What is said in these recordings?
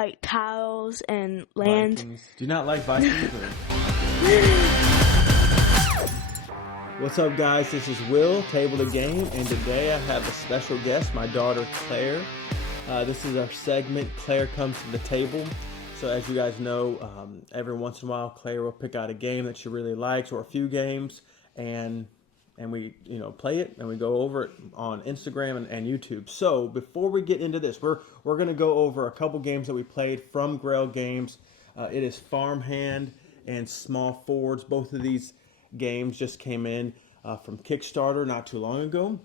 like tiles and land. Vikings. Do you not like Vikings? What's up, guys? This is Will, Table the Game, and today I have a special guest, my daughter Claire. This is our segment, Claire Comes to the Table. So as you guys know, every once in a while, Claire will pick out a game that she really likes, or a few games, and we play it, and we go over it on Instagram and YouTube. So before we get into this, we're going to go over a couple games that we played from Grail Games. It is Hand and Small Fjords. Both of these games just came in from Kickstarter not too long ago.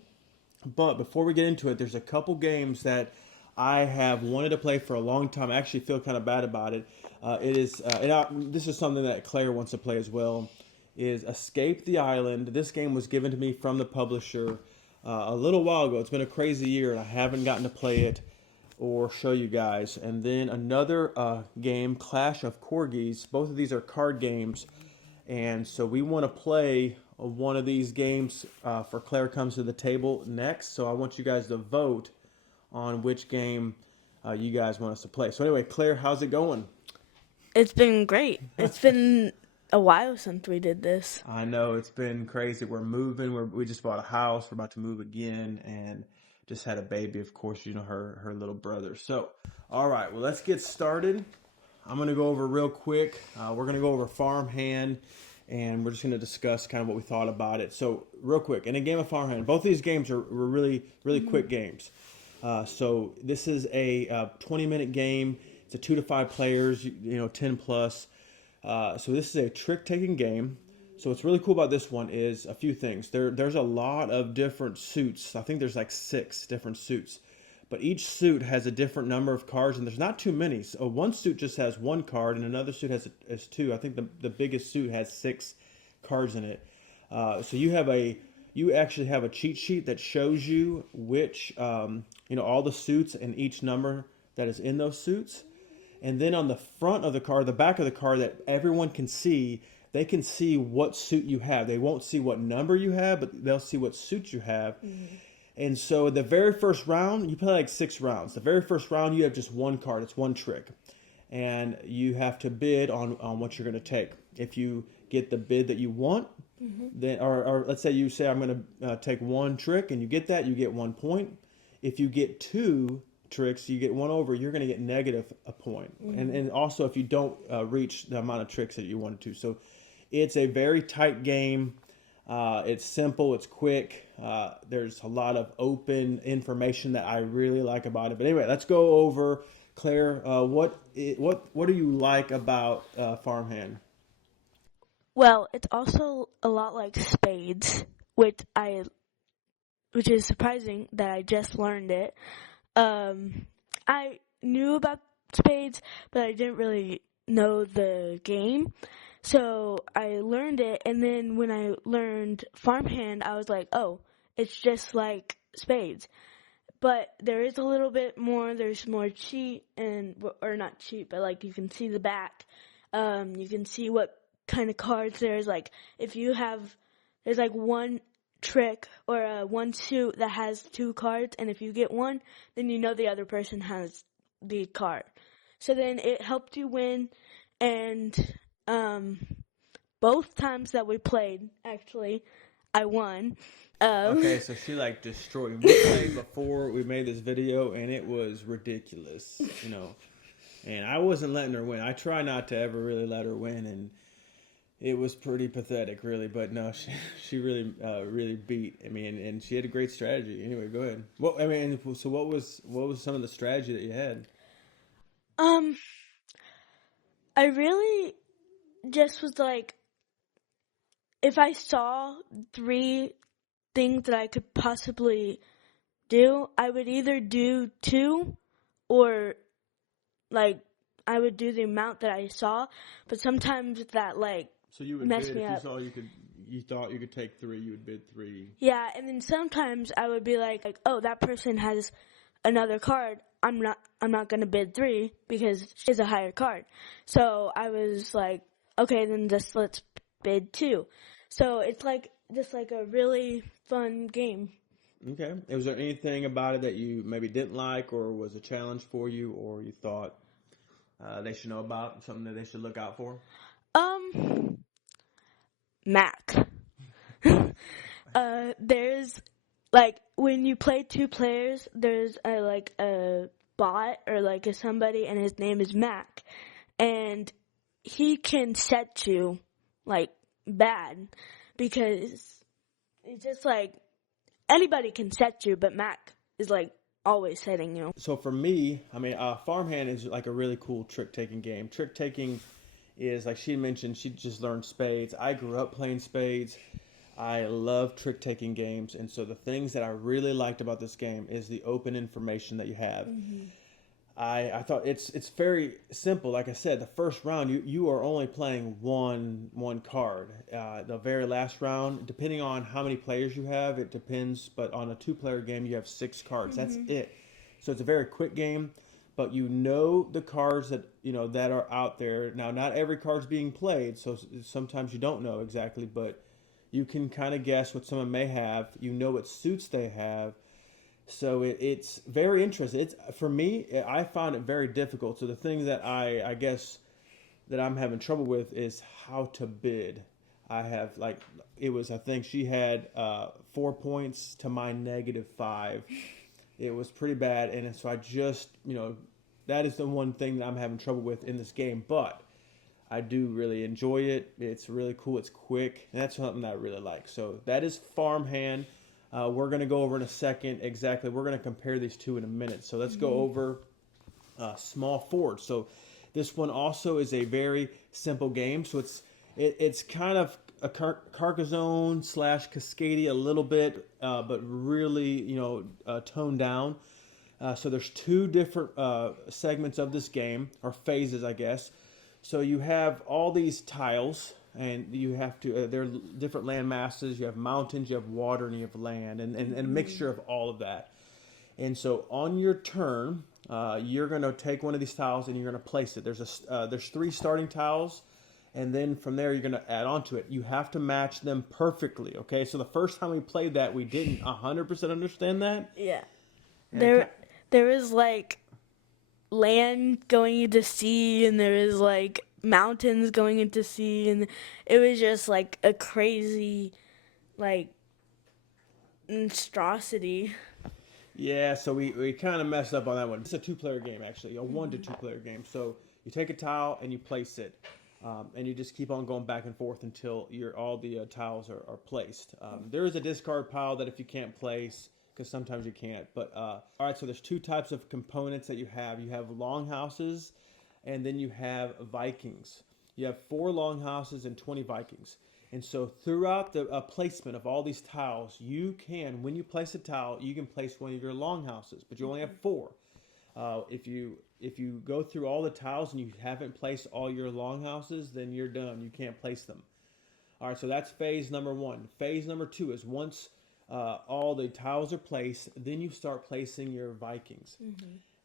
But before we get into it, there's a couple games that I have wanted to play for a long time. I actually feel kind of bad about it. This is something that Claire wants to play as well, is Escape the Island. This game was given to me from the publisher a little while ago. It's been a crazy year, and I haven't gotten to play it or show you guys. And then another game, Clash of Corgis. Both of these are card games, and so we want to play one of these games for Claire Comes to the Table next. So I want you guys to vote on which game you guys want us to play. So anyway, Claire, how's it going? It's been great. It's been a while since we did this. I know, it's been crazy. We're moving. We just bought a house. We're about to move again, and just had a baby, of course, her little brother. So, all right, well, let's get started. I'm going to go over real quick. We're going to go over Farmhand, and we're just going to discuss kind of what we thought about it. So, real quick, in a game of Farmhand, both of these games were really, really quick games. So, this is a 20-minute game. It's a 2 to 5 players, 10 plus. So this is a trick-taking game. So what's really cool about this one is a few things. There's a lot of different suits. I think there's like 6 different suits. But each suit has a different number of cards, and there's not too many. So one suit just has 1 card, and another suit has 2. I think the biggest suit has 6 cards in it. So you actually have a cheat sheet that shows you which, all the suits and each number that is in those suits. And then on the front of the card, the back of the card that everyone can see, they can see what suit you have. They won't see what number you have, but they'll see what suit you have. Mm-hmm. And so the very first round, you play like 6 rounds. The very first round, you have just 1 card. It's 1 trick. And you have to bid on what you're going to take. If you get the bid that you want, mm-hmm. then, or let's say you say, I'm going to take 1 trick, and you get that, you get 1 point. If you get 2 tricks, you get 1 over, you're going to get negative a point. Mm-hmm. And also if you don't reach the amount of tricks that you wanted to. So it's a very tight game. It's simple, it's quick. There's a lot of open information that I really like about it. But anyway, let's go over, Claire, what do you like about Farmhand? Well, it's also a lot like Spades, which is surprising that I just learned it. I knew about Spades, but I didn't really know the game. So I learned it, and then when I learned Farmhand, I was like, oh, it's just like Spades. But there is a little bit more. There's more cheat, or not cheat, but like you can see the back. You can see what kind of cards there's. Like there's like 1 trick or 1 suit that has 2 cards, and if you get 1, then you know the other person has the card. So then it helped you win, and both times that we played, actually, I won. Okay, so she destroyed. We played before we made this video, and it was ridiculous, and I wasn't letting her win. I try not to ever really let her win, and it was pretty pathetic, really, but no, she really beat. I mean, and she had a great strategy. Anyway, go ahead. Well, I mean, so what was some of the strategy that you had? I really just was like, if I saw 3 things that I could possibly do, I would either do 2, or like I would do the amount that I saw. But sometimes that So you would mess bid me if up. you thought you could take 3, you would bid 3. Yeah, and then sometimes I would be like, oh, that person has another card. I'm not gonna bid 3 because it's a higher card. So I was like, okay, then let's bid 2. So it's just like a really fun game. Okay. Was there anything about it that you maybe didn't like, or was a challenge for you, or you thought they should know about, something that they should look out for? Mac. There's like when you play 2 players, there's a bot or like a somebody, and his name is Mac, and he can set you like bad because it's just like anybody can set you, but Mac is like always setting you. So for me, I mean, Farmhand is like a really cool trick-taking game. Trick-taking is, like she mentioned, she just learned spades. I grew up playing spades. I love trick-taking games, and so the things that I really liked about this game is the open information that you have. Mm-hmm. I thought it's very simple. Like I said, the first round you are only playing one card. The very last round, depending on how many players you have, it depends. But on a 2-player game, you have 6 cards. Mm-hmm. That's it. So it's a very quick game. But you know the cards that that are out there. Now, not every card's being played, so sometimes you don't know exactly, but you can kind of guess what someone may have. You know what suits they have. So it's very interesting. It's, for me, I found it very difficult. So the thing that I guess that I'm having trouble with is how to bid. I have I think she had 4 points to my -5. It was pretty bad, and so I just that is the one thing that I'm having trouble with in this game. But I do really enjoy it. It's really cool. It's quick, and that's something that I really like. So that is Farmhand. We're going to go over in a second exactly. We're going to compare these two in a minute. So let's go over Small Fjords. So this one also is a very simple game. So it's kind of a Carcassonne / Cascadia a little bit, but really toned down. So there's 2 different segments of this game, or phases, I guess. So you have all these tiles, and you have to, there are different land masses. You have mountains, you have water, and you have land, and a mixture of all of that. And so on your turn, you're going to take one of these tiles and you're going to place it. There's 3 starting tiles, and then from there you're going to add on to it. You have to match them perfectly, okay? So the first time we played that, we didn't 100% understand that. Yeah. There is like land going into sea, and there is like mountains going into sea, and it was just like a crazy like monstrosity. Yeah, so we kind of messed up on that one. It's a 2-player game, actually, a 1 to 2-player game. So you take a tile and you place it, and you just keep on going back and forth until all the tiles are placed. There is a discard pile that if you can't place, because sometimes you can't. But all right, so there's 2 types of components that you have. You have longhouses, and then you have Vikings. You have 4 longhouses and 20 Vikings. And so throughout the placement of all these tiles, when you place a tile, you can place one of your longhouses, but you only have 4. If you go through all the tiles and you haven't placed all your longhouses, then you're done. You can't place them. All right, so that's phase number 1. Phase number 2 is once all the tiles are placed, then you start placing your Vikings.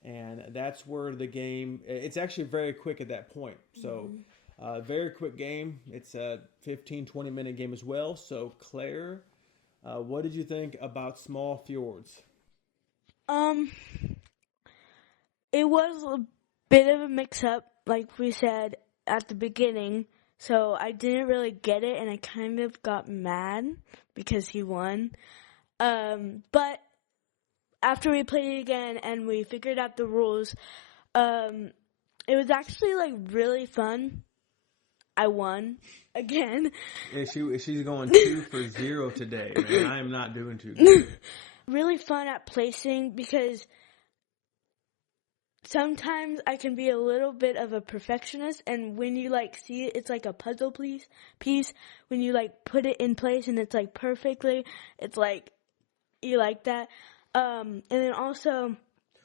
And that's where the game, it's actually very quick at that point. So very quick game. It's a 15-20 minute game as well. So Claire, what did you think about Small Fjords? It was a bit of a mix-up, like we said at the beginning. So I didn't really get it, and I kind of got mad because he won. But after we played it again and we figured out the rules, it was actually like really fun. I won again. Yeah, she's going 2 for 0 today, man. I am not doing too good. Really fun at placing because sometimes I can be a little bit of a perfectionist, and when you like see it, it's like a puzzle piece. When you like put it in place and it's like perfectly, it's like you like that. And then also,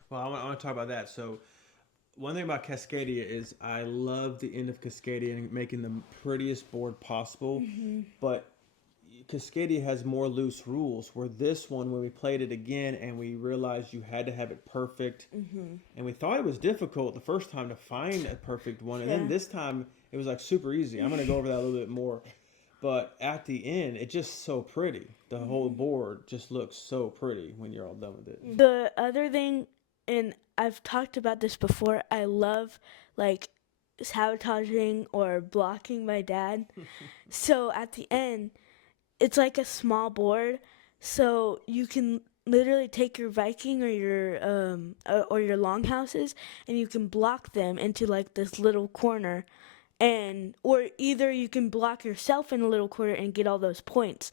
well, I want to talk about that. So one thing about Cascadia is I love the end of Cascadia and making the prettiest board possible. But Cascadia has more loose rules, where this one, when we played it again and we realized you had to have it perfect, and we thought it was difficult the first time to find a perfect one, and then this time it was like super easy. I'm going to go over that a little bit more. But at the end, it's just so pretty. The whole board just looks so pretty when you're all done with it. The other thing, and I've talked about this before. I love like sabotaging or blocking my dad. So at the end, it's like a small board, so you can literally take your Viking or your longhouses, and you can block them into like this little corner, and or either you can block yourself in a little corner and get all those points.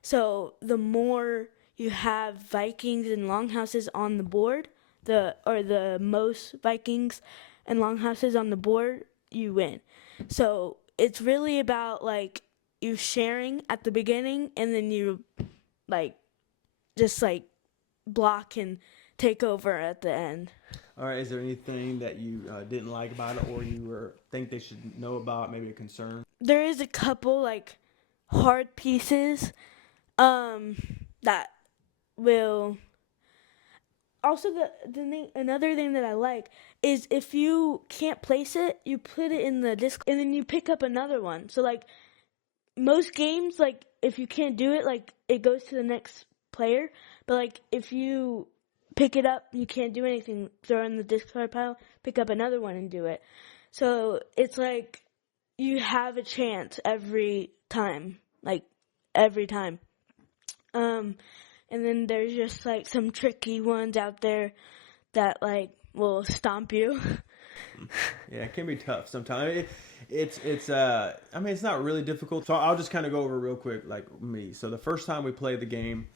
So the more you have Vikings and longhouses on the board, the most Vikings and longhouses on the board, you win. So it's really about like you sharing at the beginning, and then you like just like block and take over at the end. All right. Is there anything that you didn't like about it, or think they should know about? Maybe a concern. There is a couple like hard pieces that will also another thing that I like is if you can't place it, you put it in the disc and then you pick up another one. So like most games, like if you can't do it, like it goes to the next player. But like if you pick it up, you can't do anything. Throw it in the discard pile, pick up another one and do it. So it's like you have a chance every time, like every time. And then there's just like some tricky ones out there that like will stomp you. Yeah, it can be tough sometimes. I mean, it's not really difficult. So I'll just kind of go over real quick, like me. So the first time we played the game,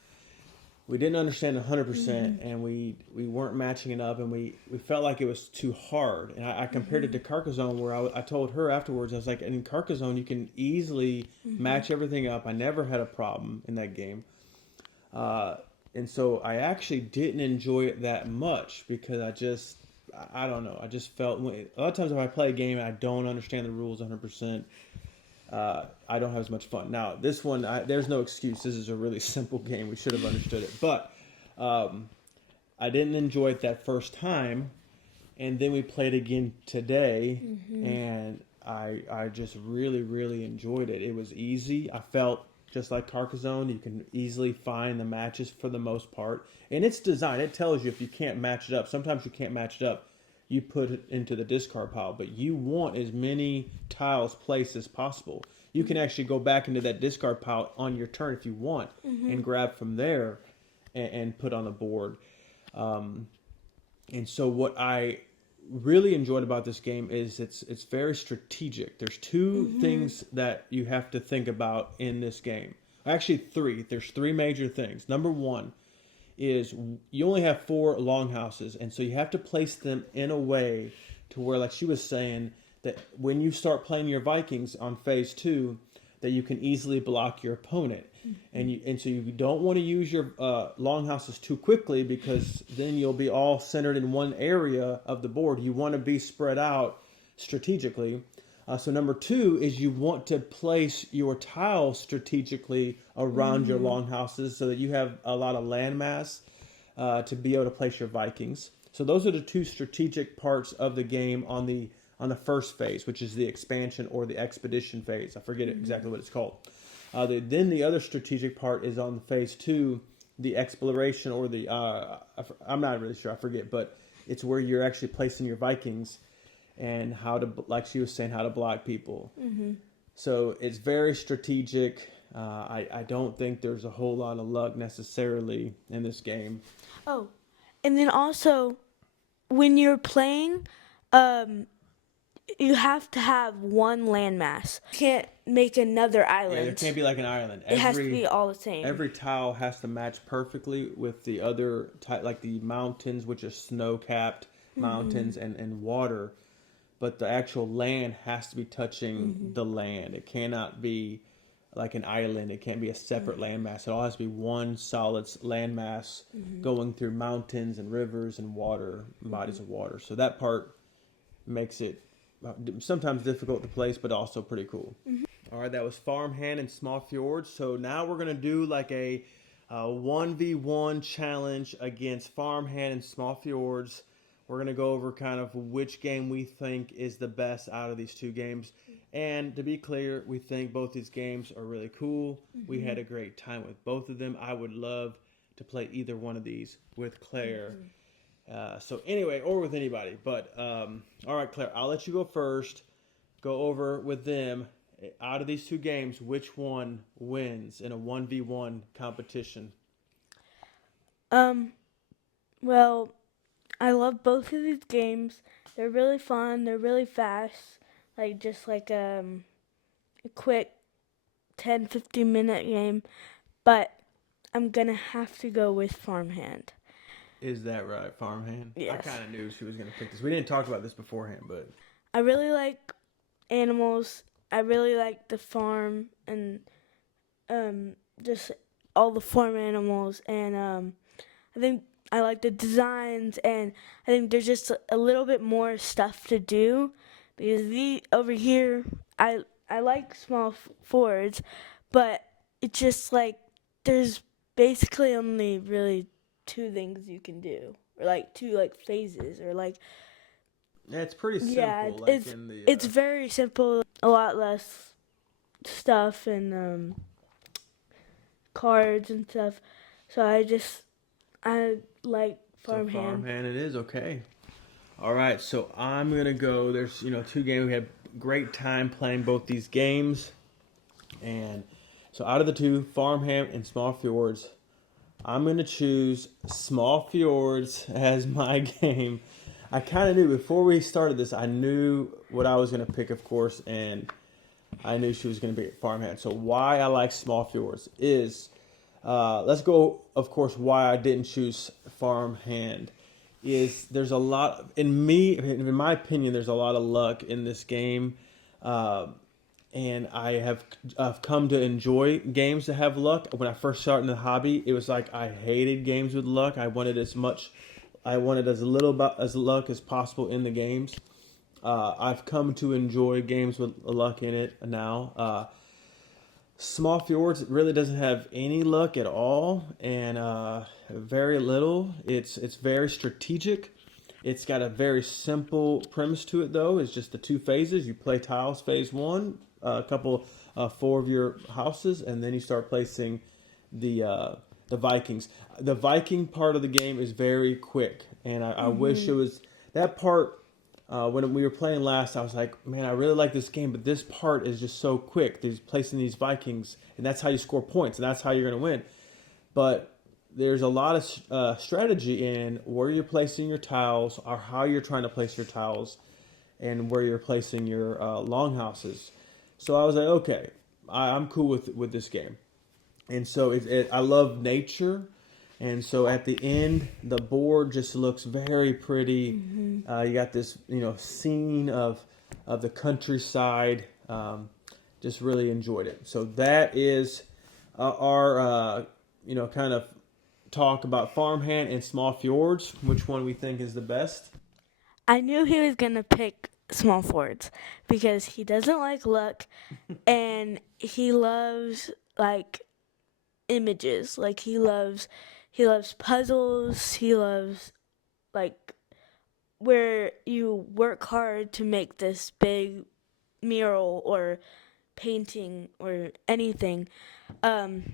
we didn't understand 100%, and we weren't matching it up, and we felt like it was too hard. And I compared it to Carcassonne, where I told her afterwards, I was like, in Carcassonne, you can easily match everything up. I never had a problem in that game. And so I actually didn't enjoy it that much because I don't know. I just felt, a lot of times if I play a game and I don't understand the rules 100%, I don't have as much fun. Now, this one, there's no excuse. This is a really simple game. We should have understood it. But I didn't enjoy it that first time. And then we played again today. And I just really, really enjoyed it. It was easy. I felt just like Carcassonne, you can easily find the matches for the most part. And it's designed. It tells you if you can't match it up. Sometimes you can't match it up. You put it into the discard pile. But you want as many tiles placed as possible. You can actually go back into that discard pile on your turn if you want and grab from there and put on the board. And so what I really enjoyed about this game is it's very strategic. There's two things that you have to think about in this game. Actually, three. There's three major things. Number one is you only have 4 longhouses, and so you have to place them in a way to where, like she was saying, that when you start playing your Vikings on phase 2, that you can easily block your opponent. And so you don't want to use your longhouses too quickly, because then you'll be all centered in one area of the board. You want to be spread out strategically. So number 2 is you want to place your tiles strategically around your longhouses so that you have a lot of landmass to be able to place your Vikings. So those are the 2 strategic parts of the game on the first phase, which is the expansion or the expedition phase. I forget exactly what it's called. Then the other strategic part is on phase 2, the exploration or the I'm not really sure, I forget, but it's where you're actually placing your Vikings and how to, like she was saying, how to block people. So it's very strategic. I don't think there's a whole lot of luck necessarily in this game. Oh, and then also when you're playing, you have to have one landmass. You can't make another island. Yeah, there can't be like an island. It has to be all the same. Every tile has to match perfectly with the other, like the mountains, which are snow-capped mountains and water. But the actual land has to be touching the land. It cannot be like an island. It can't be a separate landmass. It all has to be one solid landmass going through mountains and rivers and water, bodies of water. So that part makes it sometimes difficult to place, but also pretty cool. All right, that was Farm, Hand and Small Fjords. So now we're going to do like a 1v1 challenge against Farm, Hand and Small Fjords. We're going to go over kind of which game we think is the best out of these 2 games. And to be clear, we think both these games are really cool. We had a great time with both of them. I would love to play either one of these with Claire. So anyway, or with anybody. But all right, Claire, I'll let you go first. Go over with them. Out of these two games, which one wins in a 1v1 competition? Well, I love both of these games. They're really fun. They're really fast. Like just like a quick 10-15 minute game. But I'm gonna have to go with Farmhand. Is that right, Farmhand? I Yes. kind of knew she was going to pick this. We didn't talk about this beforehand, but I really like animals. I really like the farm and just all the farm animals, and I think I like the designs, and I think there's just a little bit more stuff to do because the over here I like small fords, but it's just like there's basically only really two things you can do, or like two like phases, or like yeah, it's pretty simple. yeah, Like it's in the it's very simple, a lot less stuff and cards and stuff. So I like so Farmhand. Farmhand it is. Okay. All right, so I'm gonna go. There's two games. We had great time playing both these games, and so out of the two, Farmhand and Small Fjords, I'm gonna choose Small Fjords as my game. I kind of knew before we started this. I knew what I was gonna pick, of course, and I knew she was gonna be Farmhand. So why I like Small Fjords is, let's go. Of course, why I didn't choose Farmhand is there's a lot in my opinion, there's a lot of luck in this game, and I've come to enjoy games that have luck. When I first started in the hobby, it was like I hated games with luck. I wanted as little about as luck as possible in the games. I've come to enjoy games with luck in it now. Small Fjords really doesn't have any luck at all, and very little. It's very strategic. It's got a very simple premise to it, though. It's just the two phases. You play tiles, phase one, a couple, four of your houses, and then you start placing the Vikings. The Viking part of the game is very quick, and I wish it was that part. When we were playing last, I was like, man, I really like this game, but this part is just so quick. There's placing these Vikings, and that's how you score points, and that's how you're going to win. But there's a lot of strategy in where you're placing your tiles, or how you're trying to place your tiles, and where you're placing your longhouses. So I was like, okay, I'm cool with this game. And so I love nature. And so at the end, the board just looks very pretty. You got this, scene of the countryside. Just really enjoyed it. So that is our, kind of talk about Farmhand and Small Fjords. Which one we think is the best? I knew he was gonna pick Small Fords because he doesn't like luck, and he loves like images. Like he loves puzzles. He loves like where you work hard to make this big mural or painting or anything.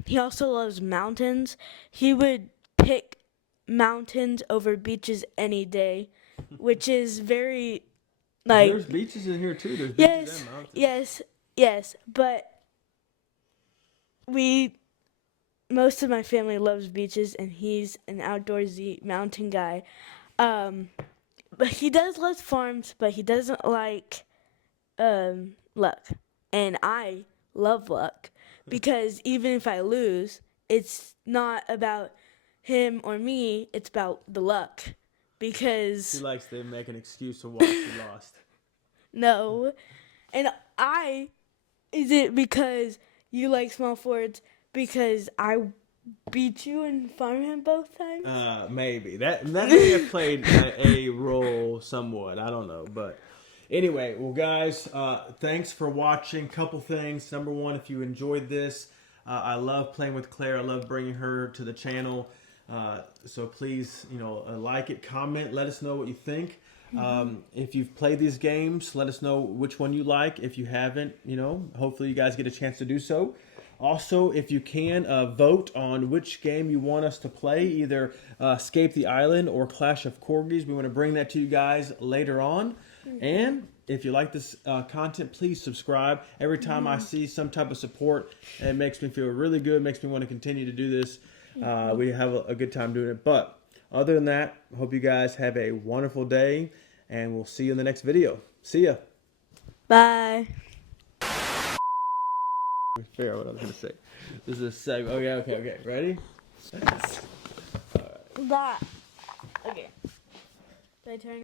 He also loves mountains. He would pick mountains over beaches any day, which is very like There's beaches in here too. There's beaches yes, and mountains. yes, but we most of my family loves beaches, and he's an outdoorsy mountain guy. But he does love farms, but he doesn't like luck. And I love luck because even if I lose, it's not about him or me, it's about the luck. He Because likes to make an excuse of why he lost. no. And is it because you like small fords because I beat you in Farmhand both times? Maybe that may have played a role somewhat. I don't know, but anyway, well, guys, thanks for watching. Couple things. Number one, if you enjoyed this, I love playing with Claire. I love bringing her to the channel. So please, like it, comment, let us know what you think. If you've played these games, let us know which one you like. If you haven't, hopefully you guys get a chance to do so. Also, if you can, vote on which game you want us to play, either Escape the Island or Clash of Corgis. We want to bring that to you guys later on. And if you like this content, please subscribe. Every time I see some type of support, it makes me feel really good, makes me want to continue to do this. We have a good time doing it. But other than that, I hope you guys have a wonderful day, and we'll see you in the next video. See ya. Bye. Fair, what I was going to say. This is a segment. Okay. Ready? That. Okay. Did I turn?